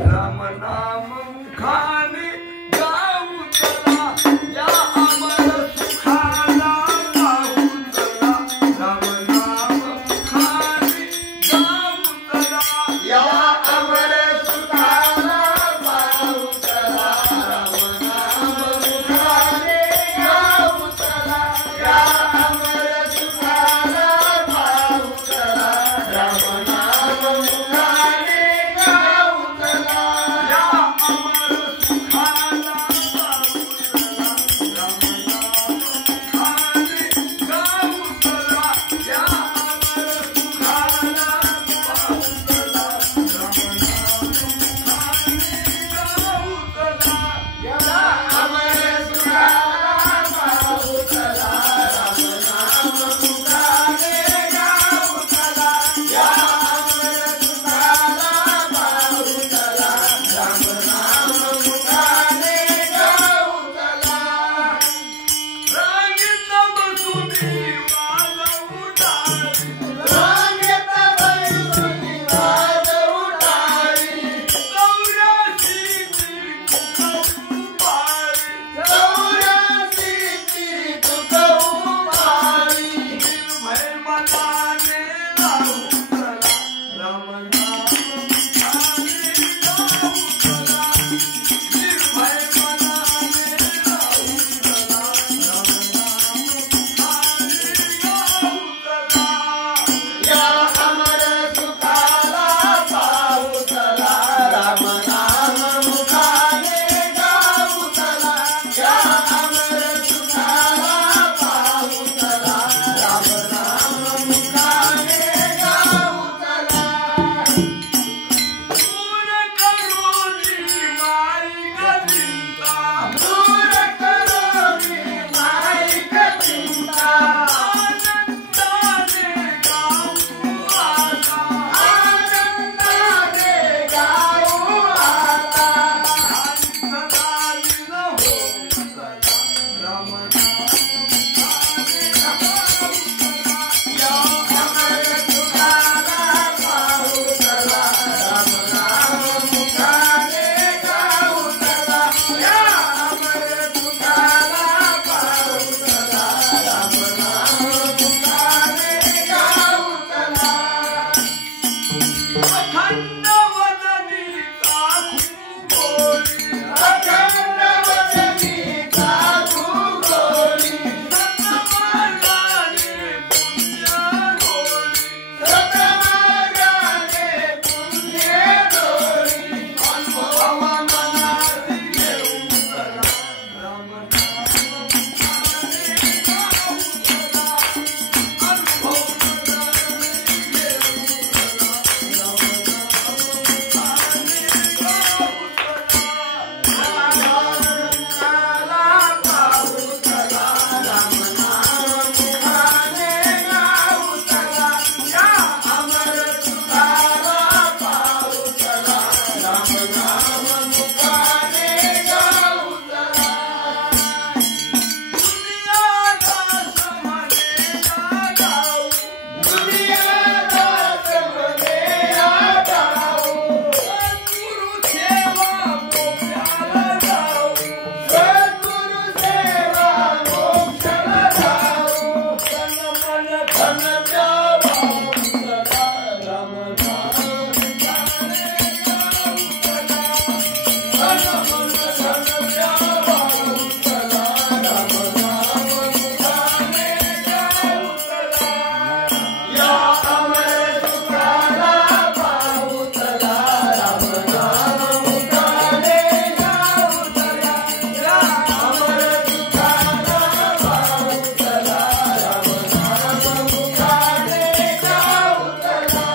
राम नाम मुखाने गाऊ चला या अमर सुखाला गाऊ चला राम नाम मुखाने गाऊ चला या अमर सुखाला गाऊ चला राम नाम मुखाने गाऊ चला या अमर सुखाला गाऊ चला राम नाम मुखाने गाऊ चला या अमर सुखाला गाऊ चला राम नाम मुखाने गाऊ चला या अमर सुखाला गाऊ चला राम नाम मुखाने गाऊ चला या अमर सुखाला गाऊ चला राम नाम मुखाने गाऊ चला या अमर सुखाला गाऊ चला राम नाम मुखाने गाऊ चला रांगेत बसुनी वाज उडाली रांगेत बसुनी वाज उडाली चौऱ्याशीची कुंभारी चौऱ्याशीची तुक उभारी निर्भय मनाने राहू चला राम नाम मुखाने गाऊ चला निर्भय मनाने राहू चला राम नाम मुखाने गाऊ चला या अमर सुखाला पाहू चला राम नाम मुखाने गाऊ चला या अमर सुखाला पाहू चला राम नाम मुखाने गाऊ चला दूर करोनी माई गदिंता दूर करोनी माईक चिंता आनंदाने गाऊ आता आनंदाने गाऊ आता सदा दिन हो चला राम नाम मुखाने गाऊ चला या अमर सुखाला पाहू चला राम नाम मुखाने गाऊ चला या अमर सुखाला पाहू चला राम नाम मुखाने गाऊ चला अखंड वदनी काखू गोरी अखंड वदनी काकू गोरी सतमार्गाने पुण्य गोरी सतमार्गाने पुण्य गोरी अनुभव मनात घेऊन चला राम नाम मुखाने गाऊ चला अनुभव मनात घेऊन चला राम नाम मुखाने गाऊ चला पाहू चला राम नाम मुखाने गाऊ चला या अमर सुखाला पाहू चला राम नाम मुखाने गाऊ चला दुनियादास म्हणे ना गाऊ दुनियादास सद्गुरु सेवा मोक्षाला जाऊ सद्गुरु सेवा मोक्षाला जाऊ तन मन धन द्यावा चला राम नाम मुखाने गाऊ चला तन मन धन द्यावा चला राम नाम मुखाने गाऊ चला या अमर सुखाला पाहू चला राम नाम मुखाने गाऊ चला या अमर सुखाला पाहू चला राम नाम मुखाने गाऊ चला